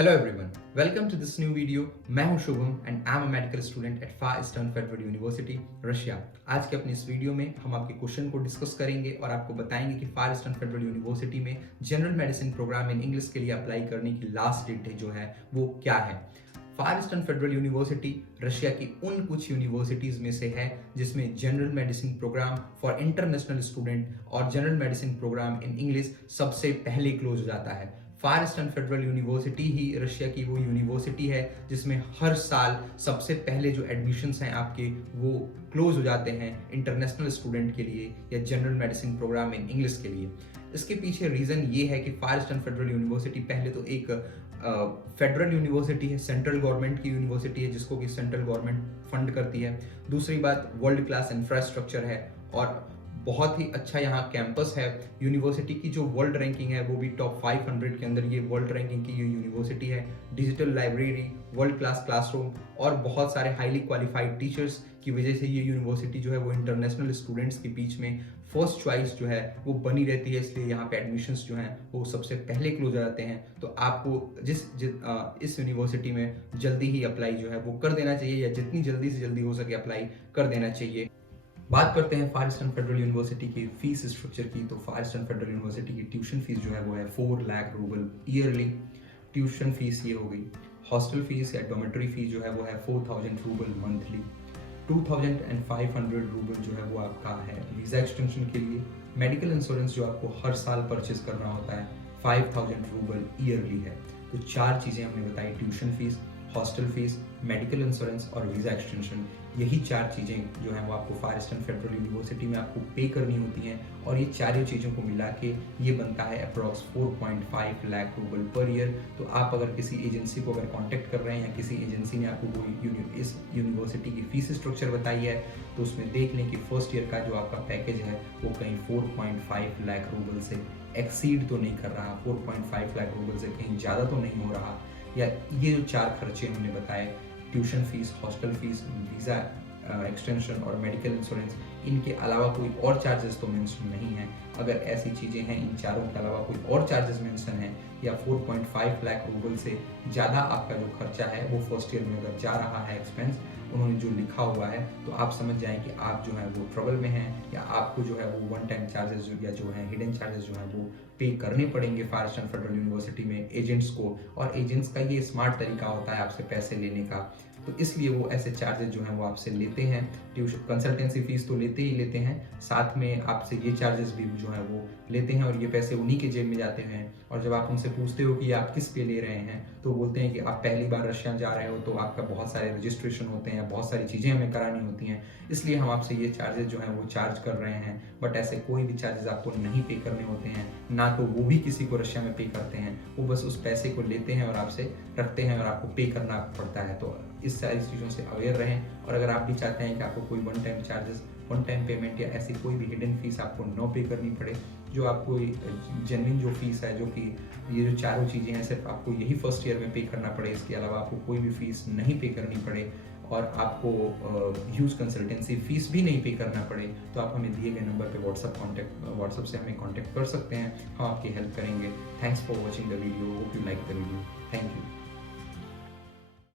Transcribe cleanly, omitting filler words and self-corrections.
Hello everyone, welcome to this new video. मैं हूं Shubham and I am a medical student at Far eastern federal university Russia. आज के अपने इस video में हम आपके क्वेश्चन को डिस्कस करेंगे और आपको बताएंगे कि फार ईस्टर्न फेडरल यूनिवर्सिटी में general medicine programme in English के लिए अप्लाई करने की लास्ट डेट जो है वो क्या है। Far eastern federal university Russia की उन कुछ यूनिवर्सिटीज में से है जिसमें general medicine program for international student और general medicine programme in English सबसे पहले क्लोज हो जाता है। फार ईस्टर्न फेडरल यूनिवर्सिटी ही रशिया की वो यूनिवर्सिटी है जिसमें हर साल सबसे पहले जो एडमिशन्स हैं आपके वो क्लोज हो जाते हैं इंटरनेशनल स्टूडेंट के लिए या general medicine programme in English के लिए। इसके पीछे रीज़न ये है कि फार ईस्टर्न फेडरल यूनिवर्सिटी पहले तो एक फेडरल यूनिवर्सिटी है, सेंट्रल गवर्नमेंट की यूनिवर्सिटी है जिसको कि सेंट्रल गवर्नमेंट फंड करती है। दूसरी बात वर्ल्ड क्लास इंफ्रास्ट्रक्चर है और बहुत ही अच्छा यहाँ कैंपस है। यूनिवर्सिटी की जो वर्ल्ड रैंकिंग है वो भी टॉप 500 के अंदर ये वर्ल्ड रैंकिंग की ये यूनिवर्सिटी है। Digital library, world class classroom और बहुत सारे हाईली क्वालिफाइड टीचर्स की वजह से ये यूनिवर्सिटी जो है वो इंटरनेशनल स्टूडेंट्स के बीच में फर्स्ट चॉइस जो है वो बनी रहती है। इसलिए यहाँ पे एडमिशन्स जो हैं वो सबसे पहले क्लोज हो जाते हैं। तो आपको इस यूनिवर्सिटी में जल्दी ही अप्लाई जो है वो कर देना चाहिए या जितनी जल्दी से जल्दी हो सके अप्लाई कर देना चाहिए। बात करते हैं फार ईस्टर्न फेडरल यूनिवर्सिटी की फीस स्ट्रक्चर की। तो फार ईस्टर्न फेडरल यूनिवर्सिटी की ट्यूशन फीस जो है वो है 4 lakh rouble yearly. Tuition fees ये हो गई। हॉस्टल फीस या डोमेट्री फीस जो है वो है 4000 रूबल मंथली। 2500 रूबल जो है वो आपका है वीज़ा एक्सटेंशन के लिए। मेडिकल इंश्योरेंस जो आपको हर साल परचेज करना होता है 5000 रूबल ईयरली है। तो चार चीज़ें हमने बताई, tuition fees, hostel fees, medical insurance और वीज़ा एक्सटेंशन। यही चार चीज़ें जो हैं वो आपको फार ईस्टर्न फेडरल यूनिवर्सिटी में आपको पे करनी होती हैं और ये चारों चीज़ों को मिला के ये बनता है approx 4.5 lakh rouble per year. तो आप अगर किसी एजेंसी को अगर कांटेक्ट कर रहे हैं या किसी एजेंसी ने आपको कोई इस यूनिवर्सिटी की फीस स्ट्रक्चर बताई है तो उसमें देख लें कि फर्स्ट ईयर का जो आपका पैकेज है वो कहीं 4.5 लाख रूबल से एक्सीड तो नहीं कर रहा, 4.5 लाख रूबल से कहीं ज़्यादा तो नहीं हो रहा। या ये जो चार खर्चे हमने बताए, tuition fees, hostel fees, visa extension और मेडिकल इंश्योरेंस, इनके अलावा कोई और चार्जेस तो मेंशन नहीं है। अगर ऐसी चीज़ें हैं, इन चारों के अलावा कोई और चार्जेस मेंशन हैं या 4.5 लाख रूबल से ज़्यादा आपका जो खर्चा है वो फर्स्ट ईयर में अगर जा रहा है एक्सपेंस उन्होंने जो लिखा हुआ है तो आप समझ जाएं कि आप जो है वो ट्रबल में हैं या आपको जो है वो वन टाइम चार्जेस या जो है हिडन चार्जेस जो है वो पे करने पड़ेंगे फार ईस्टर्न फेडरल यूनिवर्सिटी में एजेंट्स को। और एजेंट्स का ये स्मार्ट तरीका होता है आपसे पैसे लेने का, तो इसलिए वो ऐसे चार्जेस जो हैं वो आपसे लेते हैं। ट्यूशन कंसल्टेंसी फीस तो लेते ही लेते हैं, साथ में आपसे ये चार्जेस भी जो है वो लेते हैं और ये पैसे उन्हीं के जेब में जाते हैं। और जब आप उनसे पूछते हो कि आप किस पे ले रहे हैं तो बोलते हैं कि आप पहली बार रशिया जा रहे हो तो आपका बहुत सारे रजिस्ट्रेशन होते हैं, बहुत सारी चीज़ें हमें करानी होती हैं, इसलिए हम आपसे ये चार्जेस जो हैं वो चार्ज कर रहे हैं। बट ऐसे कोई भी चार्जेस आपको नहीं पे करने होते हैं, ना तो वो भी किसी को रशिया में पे करते हैं, वो बस उस पैसे को लेते हैं और आपसे रखते हैं और आपको पे करना पड़ता है। तो इस सारी चीज़ों से अवेयर रहें। और अगर आप भी चाहते हैं कि आपको कोई one time charges, one time payment या ऐसी कोई भी हिडन फीस आपको न पे करनी पड़े, जो आपको जेन्युइन जो फीस है, जो कि ये जो चारों चीज़ें हैं सिर्फ आपको यही फर्स्ट ईयर में पे करना पड़े, इसके अलावा आपको कोई भी फीस नहीं पे करनी पड़े और आपको ह्यूज कंसल्टेंसी फीस भी नहीं पे करना पड़े, तो आप हमें दिए गए नंबर पे व्हाट्सएप से हमें कांटेक्ट कर सकते हैं। हम आपकी हेल्प करेंगे। Thanks for watching the video, hope you like the video. Thank you.